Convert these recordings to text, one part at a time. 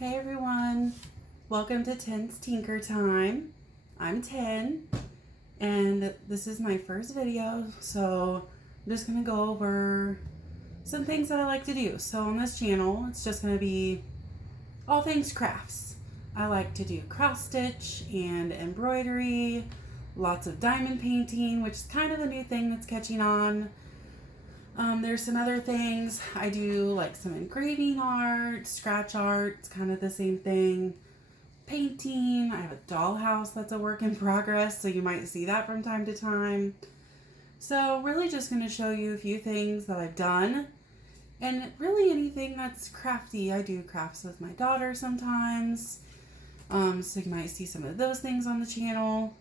Hey everyone, welcome to Ten's Tinker Time. I'm Ten, and this is my first video, so I'm just going to go over some things that I like to do. So on this channel, it's just going to be all things crafts. I like to do cross stitch and embroidery, lots of diamond painting, which is kind of a new thing that's catching on. There's some other things. I do like some engraving art, scratch art, it's kind of the same thing. Painting, I have a dollhouse that's a work in progress, so you might see that from time to time. So really just going to show you a few things that I've done, and really anything that's crafty. I do crafts with my daughter sometimes, so you might see some of those things on the channel.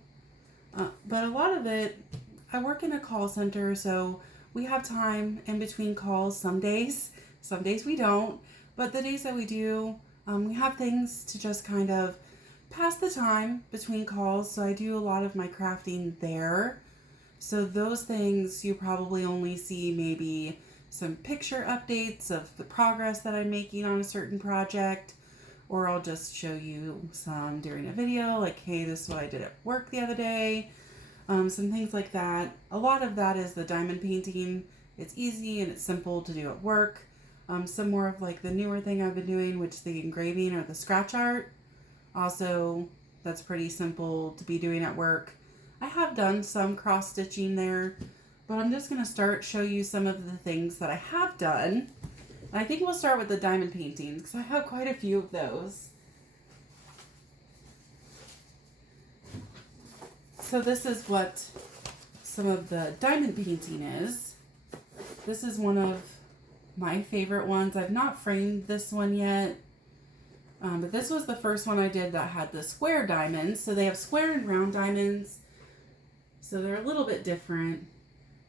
But a lot of it, I work in a call center, so we have time in between calls some days we don't, but the days that we do, we have things to just kind of pass the time between calls, so I do a lot of my crafting there. So those things you probably only see maybe some picture updates of the progress that I'm making on a certain project, or I'll just show you some during a video, like, hey, this is what I did at work the other day. Some things like that. A lot of that is the diamond painting. It's easy and it's simple to do at work. Some more of like the newer thing I've been doing, which is the engraving or the scratch art. Also, that's pretty simple to be doing at work. I have done some cross stitching there, but I'm just going to show you some of the things that I have done. And I think we'll start with the diamond paintings because I have quite a few of those. So this is what some of the diamond painting is. This is one of my favorite ones. I've not framed this one yet, but this was the first one I did that had the square diamonds. So they have square and round diamonds, so they're a little bit different.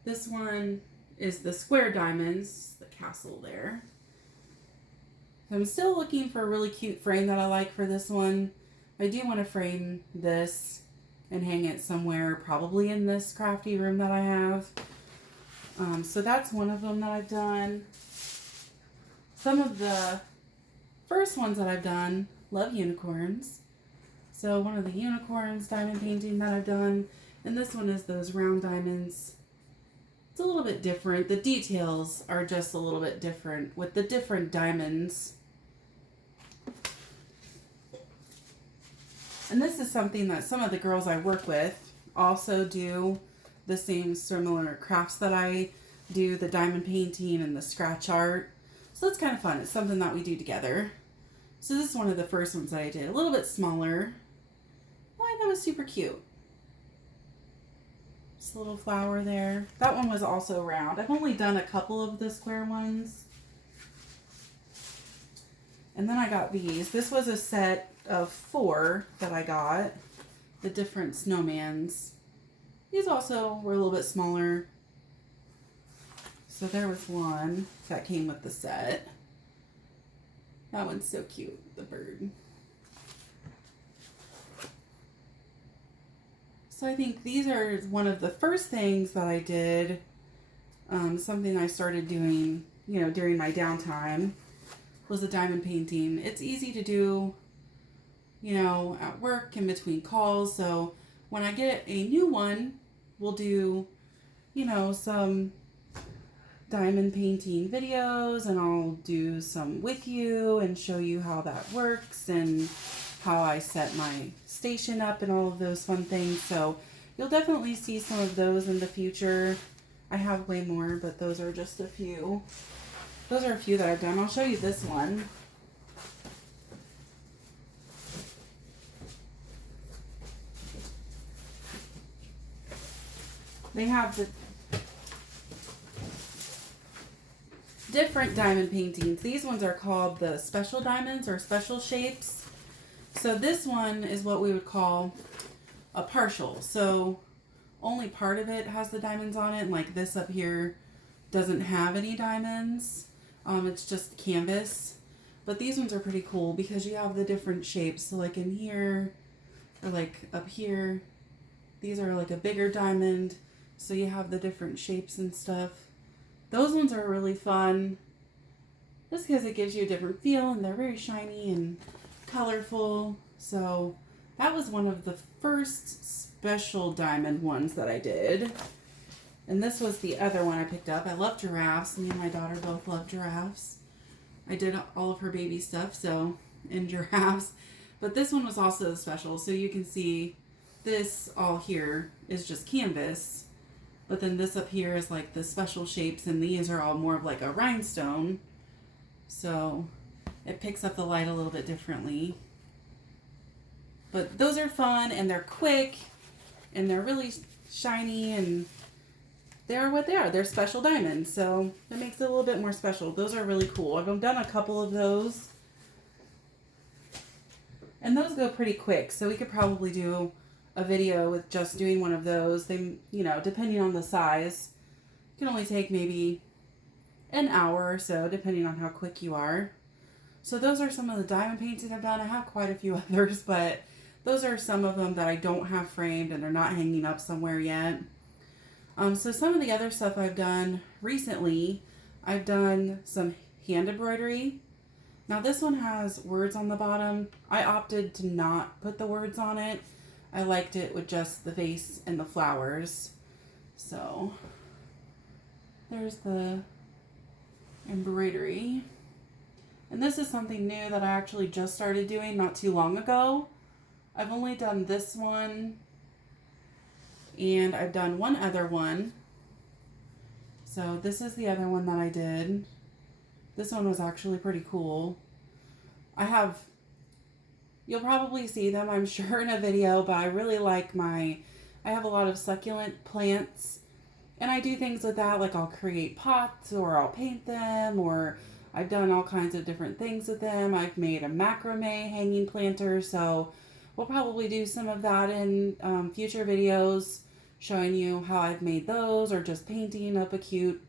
This one is the square diamonds, the castle there. I'm still looking for a really cute frame that I like for this one. I do want to frame this and hang it somewhere, probably in this crafty room that I have. So that's one of them that I've done. Some of the first ones that I've done, love unicorns. So one of the unicorns diamond painting that I've done, and this one is those round diamonds. It's a little bit different. The details are just a little bit different with the different diamonds. And this is something that some of the girls I work with also do, the same similar crafts that I do, the diamond painting and the scratch art. So that's kind of fun. It's something that we do together. So this is one of the first ones that I did, a little bit smaller. Oh, that was super cute. Just a little flower there. That one was also round. I've only done a couple of the square ones. And then I got these. This was a set of 4 that I got, the different snowmans. These also were a little bit smaller. So there was one that came with the set. That one's so cute, the bird. So I think these are one of the first things that I did, something I started doing, during my downtime, was the diamond painting. It's easy to do, at work in between calls. So when I get a new one, we'll do, some diamond painting videos, and I'll do some with you and show you how that works and how I set my station up and all of those fun things. So you'll definitely see some of those in the future. I have way more, but those are just a few. Those are a few that I've done. I'll show you this one. They have the different diamond paintings. These ones are called the special diamonds or special shapes. So this one is what we would call a partial. So only part of it has the diamonds on it, and like this up here doesn't have any diamonds. It's just canvas. But these ones are pretty cool because you have the different shapes. So like in here, or like up here, these are like a bigger diamond. So you have the different shapes and stuff. Those ones are really fun. just because it gives you a different feel, and they're very shiny and colorful. So that was one of the first special diamond ones that I did. And this was the other one I picked up. I love giraffes. Me and my daughter both love giraffes. I did all of her baby stuff, so, in giraffes. But this one was also special. So you can see this all here is just canvas. But then this up here is like the special shapes, and these are all more of like a rhinestone. So it picks up the light a little bit differently. But those are fun, and they're quick, and they're really shiny, and they're what they are. They're special diamonds, so it makes it a little bit more special. Those are really cool. I've done a couple of those, and those go pretty quick, so we could probably do a video with just doing one of those. They, you know, depending on the size, can only take maybe an hour or so, depending on how quick you are. So those are some of the diamond painting I've done. I have quite a few others, but those are some of them that I don't have framed and they're not hanging up somewhere yet. So some of the other stuff I've done recently, I've done some hand embroidery. Now this one has words on the bottom. I opted to not put the words on it. I liked it with just the vase and the flowers. So there's the embroidery. And this is something new that I actually just started doing not too long ago. I've only done this one, and I've done one other one. So this is the other one that I did. This one was actually pretty cool. You'll probably see them, I'm sure, in a video, but I really like I have a lot of succulent plants, and I do things with that, like I'll create pots, or I'll paint them, or I've done all kinds of different things with them. I've made a macrame hanging planter, so we'll probably do some of that in future videos, showing you how I've made those, or just painting up a cute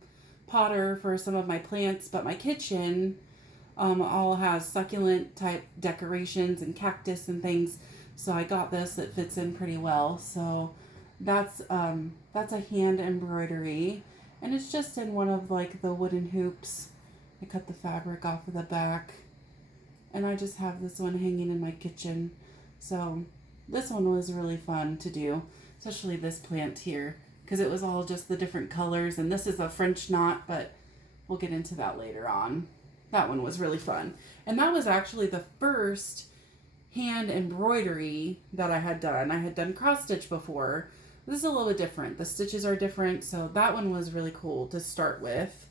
potter for some of my plants. But my kitchen all has succulent type decorations and cactus and things, so I got this that fits in pretty well. So that's a hand embroidery, and it's just in one of like the wooden hoops. I cut the fabric off of the back, and I just have this one hanging in my kitchen. So this one was really fun to do, especially this plant here, because it was all just the different colors. And this is a French knot, but we'll get into that later on. That one was really fun. And that was actually the first hand embroidery that I had done. I had done cross stitch before. This is a little bit different. The stitches are different, so that one was really cool to start with.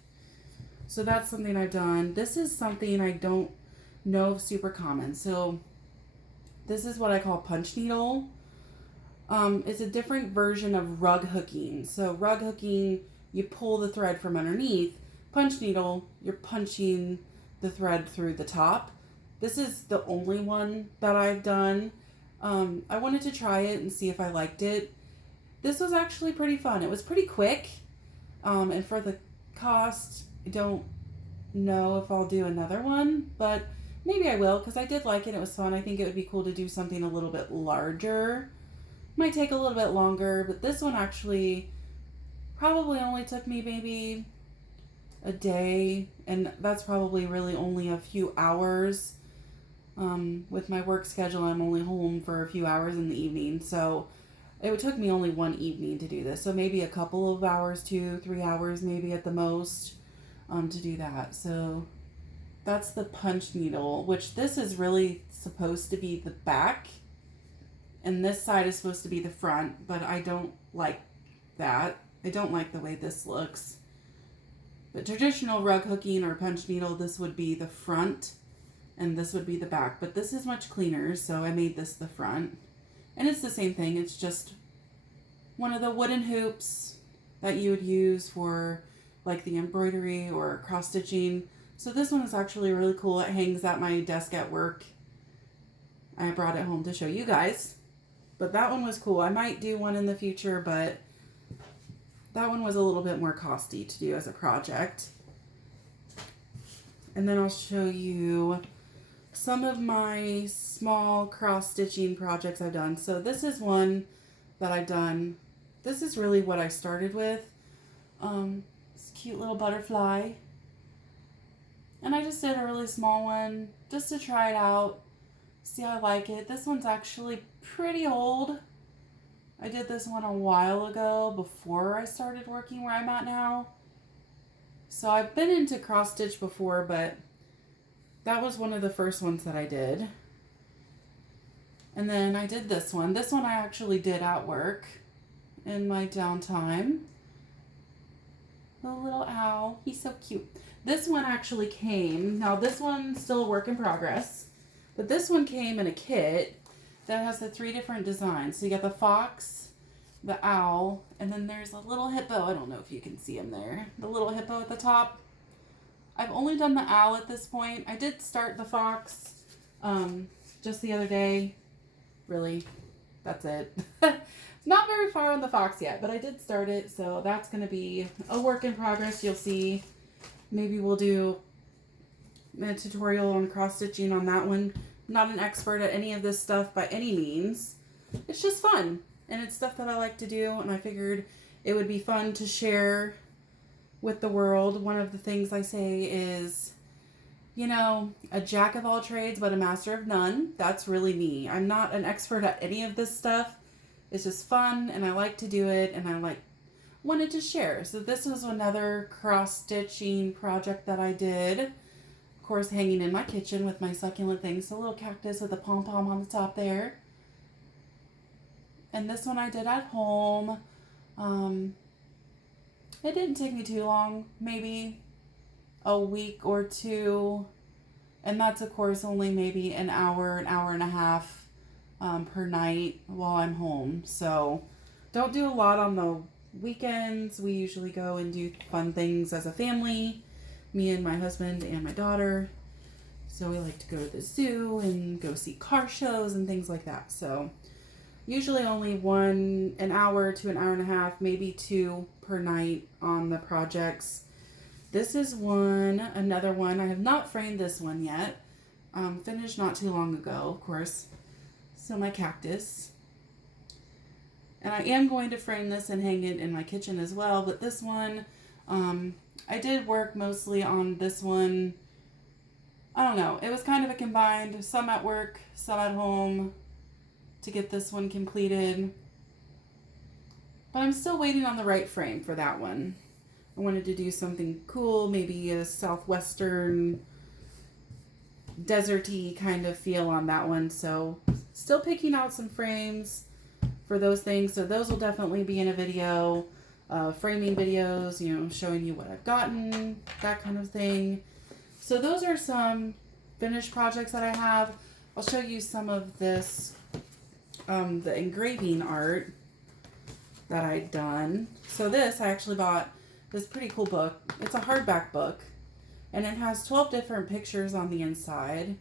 So that's something I've done. This is something I don't know super common. So this is what I call punch needle. It's a different version of rug hooking. So rug hooking, you pull the thread from underneath. Punch needle, you're punching the thread through the top. This is the only one that I've done. I wanted to try it and see if I liked it. This was actually pretty fun. It was pretty quick. And for the cost, I don't know if I'll do another one, but maybe I will, because I did like it. It was fun. I think it would be cool to do something a little bit larger. Might take a little bit longer, but this one actually probably only took me maybe a day, and that's probably really only a few hours. With my work schedule, I'm only home for a few hours in the evening, so it took me only one evening to do this. So maybe a couple of hours, 2-3 hours maybe at the most, to do that. So that's the punch needle, which this is really supposed to be the back, and this side is supposed to be the front, but I don't like that. I don't like the way this looks. But traditional rug hooking or punch needle, this would be the front and this would be the back. But this is much cleaner, so I made this the front. And it's the same thing. It's just one of the wooden hoops that you would use for like the embroidery or cross stitching. So this one is actually really cool. It hangs at my desk at work. I brought it home to show you guys. But that one was cool. I might do one in the future, but that one was a little bit more costly to do as a project. And then I'll show you some of my small cross stitching projects I've done. So this is one that I've done. This is really what I started with. This cute little butterfly. And I just did a really small one just to try it out, see how I like it. This one's actually pretty old. I did this one a while ago before I started working where I'm at now. So I've been into cross stitch before, but that was one of the first ones that I did. And then I did this one. This one I actually did at work in my downtime. The little owl, he's so cute. This one actually came, now this one's still a work in progress, but this one came in a kit that has the 3 different designs. So you got the fox, the owl, and then there's a little hippo. I don't know if you can see him there. The little hippo at the top. I've only done the owl at this point. I did start the fox just the other day. Really, that's it. It's not very far on the fox yet, but I did start it, so that's going to be a work in progress. You'll see. Maybe we'll do a tutorial on cross stitching on that one. I'm not an expert at any of this stuff by any means. It's just fun, and it's stuff that I like to do, and I figured it would be fun to share with the world. One of the things I say is, you know, a jack of all trades but a master of none. That's really me. I'm not an expert at any of this stuff. It's just fun, and I like to do it, and I wanted to share. So this was another cross-stitching project that I did. Of course, hanging in my kitchen with my succulent things. So a little cactus with a pom-pom on the top there. And this one I did at home. It didn't take me too long, maybe a week or two. And that's, of course, only maybe an hour and a half per night while I'm home. So don't do a lot on the weekends. We usually go and do fun things as a family, me and my husband and my daughter. So we like to go to the zoo and go see car shows and things like that. So usually only an hour to an hour and a half, maybe 2 per night on the projects. This is another one. I have not framed this one yet. Finished not too long ago, of course. So my cactus. And I am going to frame this and hang it in my kitchen as well. But this one, I did work mostly on this one. I don't know. It was kind of a combined, some at work, some at home, to get this one completed. But I'm still waiting on the right frame for that one. I wanted to do something cool, maybe a southwestern, deserty kind of feel on that one. So still picking out some frames for those things. So those will definitely be in a video, framing videos, you know, showing you what I've gotten, that kind of thing. So those are some finished projects that I have. I'll show you some of this, the engraving art that I'd done. So this, I actually bought this pretty cool book. It's a hardback book, and it has 12 different pictures on the inside,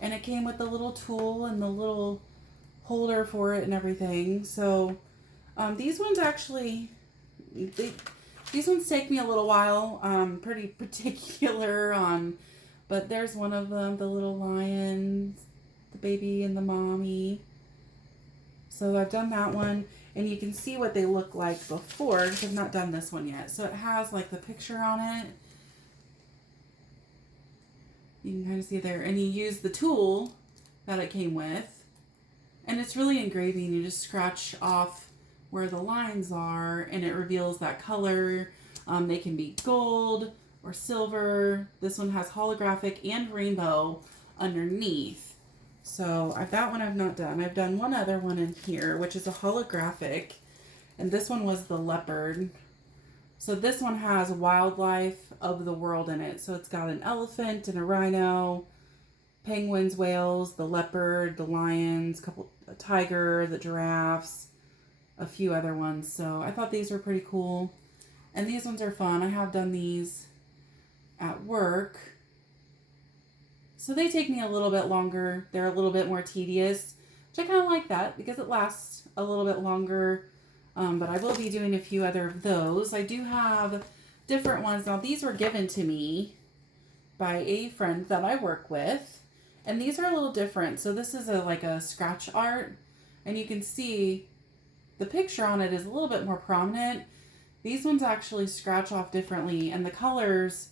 and it came with the little tool and the little holder for it and everything. So these ones actually, these ones take me a little while. Pretty particular on, but there's one of them, the little lion, the baby and the mommy. So I've done that one, and you can see what they look like before, because I've not done this one yet. So it has like the picture on it. You can kind of see there, and you use the tool that it came with, and it's really engraving. You just scratch off where the lines are, and it reveals that color. They can be gold or silver. This one has holographic and rainbow underneath. So that one I've not done. I've done one other one in here, which is a holographic, and this one was the leopard. So this one has wildlife of the world in it. So it's got an elephant and a rhino, penguins, whales, the leopard, the lions, a tiger, the giraffes, a few other ones. So I thought these were pretty cool. And these ones are fun. I have done these at work. So they take me a little bit longer. They're a little bit more tedious, which I kind of like that because it lasts a little bit longer. But I will be doing a few other of those. I do have different ones. Now these were given to me by a friend that I work with. And these are a little different. So this is like a scratch art. And you can see the picture on it is a little bit more prominent. These ones actually scratch off differently. And the colors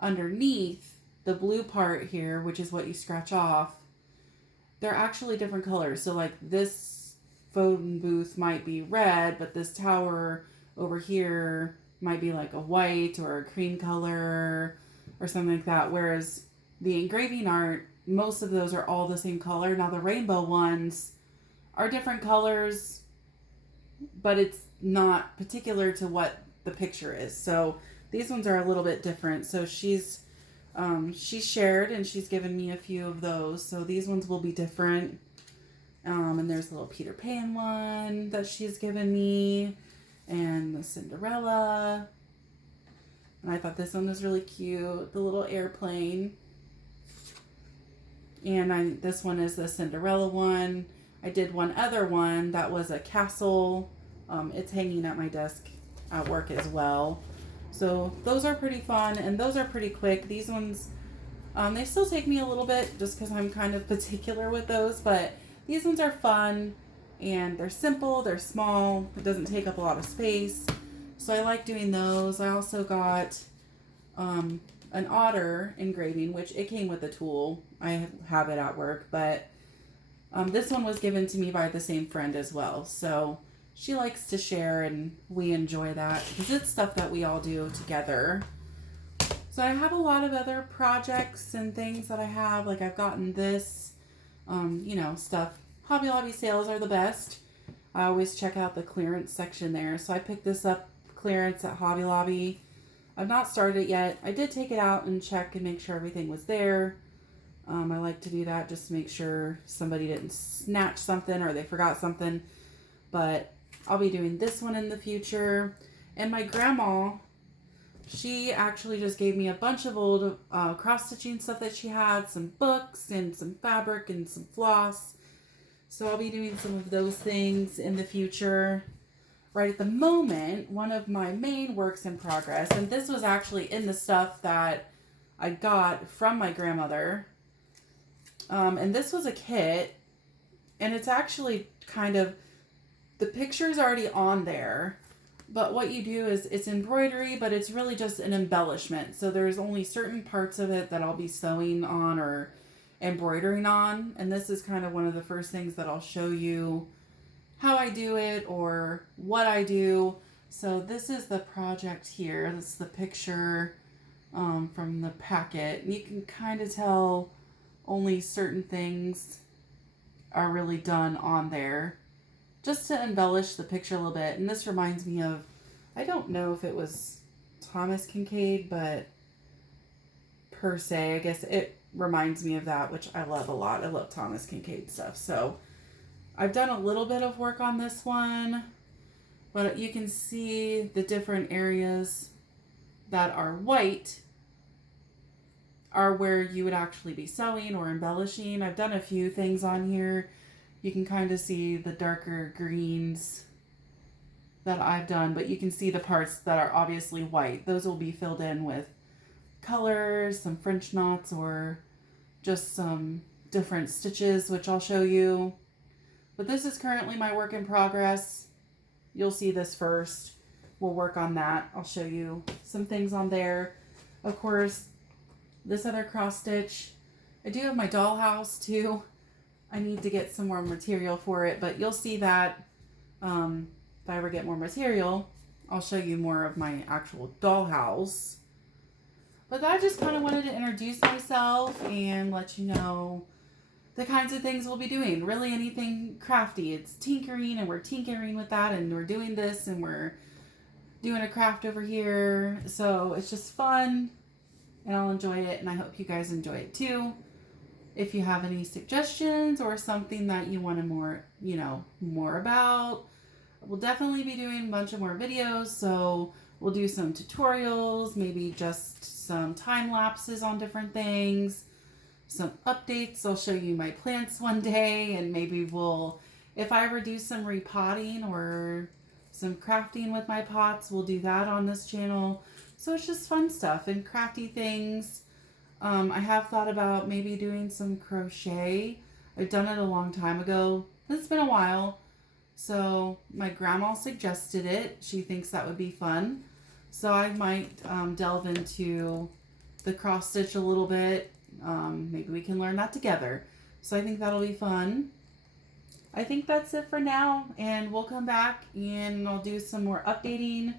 underneath the blue part here, which is what you scratch off, they're actually different colors. So like this phone booth might be red, but this tower over here might be like a white or a cream color or something like that. Whereas the engraving art, most of those are all the same color. Now the rainbow ones are different colors, but it's not particular to what the picture is. So these ones are a little bit different. So she's shared and she's given me a few of those. So these ones will be different. And there's a little Peter Pan one that she's given me, and the Cinderella. And I thought this one was really cute, the little airplane. And this one is the Cinderella one. I did one other one that was a castle. It's hanging at my desk at work as well. So those are pretty fun, and those are pretty quick. These ones, they still take me a little bit just because I'm kind of particular with those, but these ones are fun, and they're simple, they're small, it doesn't take up a lot of space. So I like doing those. I also got an otter engraving, which it came with a tool. I have it at work, but this one was given to me by the same friend as well. So she likes to share, and we enjoy that because it's stuff that we all do together. So I have a lot of other projects and things that I have. Like I've gotten this, stuff. Hobby Lobby sales are the best. I always check out the clearance section there. So I picked this up clearance at Hobby Lobby. I've not started it yet. I did take it out and check and make sure everything was there. I like to do that just to make sure somebody didn't snatch something or they forgot something. But I'll be doing this one in the future. And my grandma, she actually just gave me a bunch of old cross-stitching stuff that she had, some books and some fabric and some floss. So I'll be doing some of those things in the future. Right at the moment, one of my main works in progress, and this was actually in the stuff that I got from my grandmother. And this was a kit, and it's actually kind of, the picture's already on there. But what you do is it's embroidery, but it's really just an embellishment. So there's only certain parts of it that I'll be sewing on or embroidering on. And this is kind of one of the first things that I'll show you how I do it or what I do. So this is the project here. This is the picture from the packet. And you can kind of tell only certain things are really done on there, just to embellish the picture a little bit. And this reminds me of, I don't know if it was Thomas Kincaid, but per se, I guess it reminds me of that, which I love a lot. I love Thomas Kincaid stuff. So I've done a little bit of work on this one, but you can see the different areas that are white are where you would actually be sewing or embellishing. I've done a few things on here. You can kind of see the darker greens that I've done, but you can see the parts that are obviously white. Those will be filled in with colors, some French knots, or just some different stitches, which I'll show you. But this is currently my work in progress. You'll see this first. We'll work on that. I'll show you some things on there. Of course, this other cross stitch. I do have my dollhouse too. I need to get some more material for it, but you'll see that if I ever get more material, I'll show you more of my actual dollhouse. But I just kind of wanted to introduce myself and let you know the kinds of things we'll be doing. Really anything crafty. It's tinkering, and we're tinkering with that, and we're doing this, and we're doing a craft over here. So it's just fun, and I'll enjoy it, and I hope you guys enjoy it too. If you have any suggestions or something that you want to more about, we'll definitely be doing a bunch of more videos. So we'll do some tutorials, maybe just some time lapses on different things, some updates. I'll show you my plants one day, and maybe if I ever do some repotting or some crafting with my pots, we'll do that on this channel. So it's just fun stuff and crafty things. I have thought about maybe doing some crochet. I've done it a long time ago. It's been a while. So my grandma suggested it. She thinks that would be fun. So I might delve into the cross stitch a little bit. Maybe we can learn that together. So I think that'll be fun. I think that's it for now, and we'll come back and I'll do some more updating,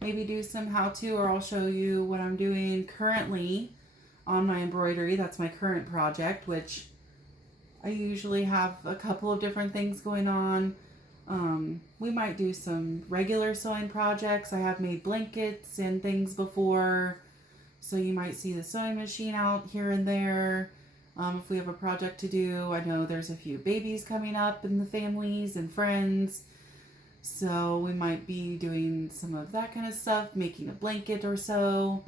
maybe do some how-to, or I'll show you what I'm doing currently on my embroidery. That's my current project, which I usually have a couple of different things going on. We might do some regular sewing projects. I have made blankets and things before, so you might see the sewing machine out here and there. If we have a project to do, I know there's a few babies coming up in the families and friends, so we might be doing some of that kind of stuff, making a blanket or so.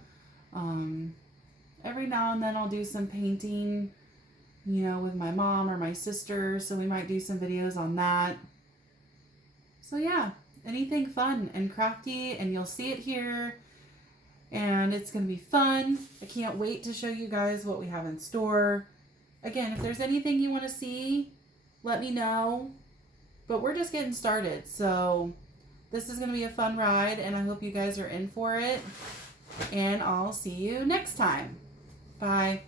Every now and then I'll do some painting, you know, with my mom or my sister, so we might do some videos on that. So yeah, anything fun and crafty, and you'll see it here, and it's going to be fun. I can't wait to show you guys what we have in store. Again, if there's anything you want to see, let me know, but we're just getting started, so this is going to be a fun ride, and I hope you guys are in for it, and I'll see you next time. Bye.